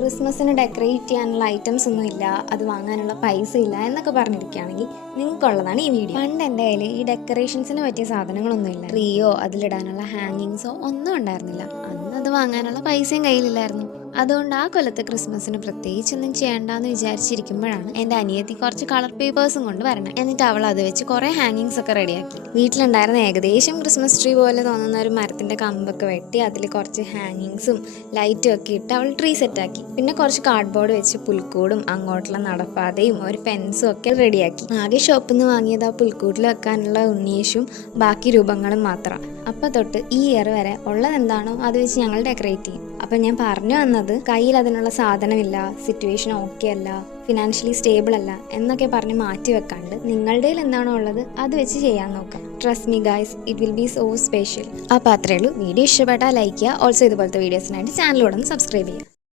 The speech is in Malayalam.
ക്രിസ്മസിന് ഡെക്കറേറ്റ് ചെയ്യാനുള്ള ഐറ്റംസ് ഒന്നും ഇല്ല, അത് വാങ്ങാനുള്ള പൈസ ഇല്ല എന്നൊക്കെ പറഞ്ഞിരിക്കുകയാണെങ്കിൽ നിങ്ങൾക്കുള്ളതാണ് ഈ വീഡിയോ. പണ്ട് എൻ്റെ കയ്യിൽ ഈ ഡെക്കറേഷൻസിന് പറ്റിയ സാധനങ്ങളൊന്നുമില്ല. ട്രീയോ അതിലിടാനുള്ള ഹാങ്ങിങ്സോ ഒന്നും ഉണ്ടായിരുന്നില്ല. അന്ന് അത് വാങ്ങാനുള്ള പൈസയും കയ്യിലില്ലായിരുന്നു. അതുകൊണ്ട് ആ കൊല്ലത്തെ ക്രിസ്മസിന് പ്രത്യേകിച്ചൊന്നും ചെയ്യേണ്ടെന്ന് വിചാരിച്ചിരിക്കുമ്പോഴാണ് എൻ്റെ അനിയത്തി കുറച്ച് കളർ പേപ്പേഴ്സും കൊണ്ട് വരണം. എന്നിട്ട് അവൾ അത് വെച്ച് കുറേ ഹാങ്ങിങ്സ് ഒക്കെ റെഡിയാക്കി. വീട്ടിലുണ്ടായിരുന്ന ഏകദേശം ക്രിസ്മസ് ട്രീ പോലെ തോന്നുന്ന ഒരു മരത്തിൻ്റെ കമ്പൊക്കെ വെട്ടി അതിൽ കുറച്ച് ഹാങ്ങിങ്സും ലൈറ്റും ഒക്കെ ഇട്ട് അവൾ ട്രീ സെറ്റാക്കി. പിന്നെ കുറച്ച് കാർഡ്ബോർഡ് വെച്ച് പുൽക്കൂടും അങ്ങോട്ടുള്ള നടപ്പാതയും ഒരു ഫെൻസും ഒക്കെ റെഡിയാക്കി. ആകെ ഷോപ്പിൽ നിന്ന് വാങ്ങിയത് ആ പുൽക്കൂട്ടിൽ വെക്കാനുള്ള ഉണ്ണിയേശും ബാക്കി രൂപങ്ങളും മാത്രം. അപ്പം തൊട്ട് ഈ ഇയർ വരെ ഉള്ളത് എന്താണോ അത് വെച്ച് ഞങ്ങൾ ഡെക്കറേറ്റ് ചെയ്യും. അപ്പം ഞാൻ പറഞ്ഞു വന്നത്, കയ്യിൽ അതിനുള്ള സാധനമില്ല, സിറ്റുവേഷൻ ഓക്കെ അല്ല, ഫിനാൻഷ്യലി സ്റ്റേബിൾ അല്ല എന്നൊക്കെ പറഞ്ഞ് മാറ്റി വെക്കാണ്ട് നിങ്ങളുടെ എന്താണോ ഉള്ളത് അത് വെച്ച് ചെയ്യാൻ നോക്കാം. Trust me guys, it will be so special. അപ്പോൾ അത്രയേ ഉള്ളൂ. വീഡിയോ ഇഷ്ടപ്പെട്ടാൽ ലൈക്ക് ചെയ്യുക. ഓൾസോ ഇതുപോലത്തെ വീഡിയോസിനായിട്ട് ചാനലിലൂടെ ഒന്ന് സബ്സ്ക്രൈബ് ചെയ്യുക.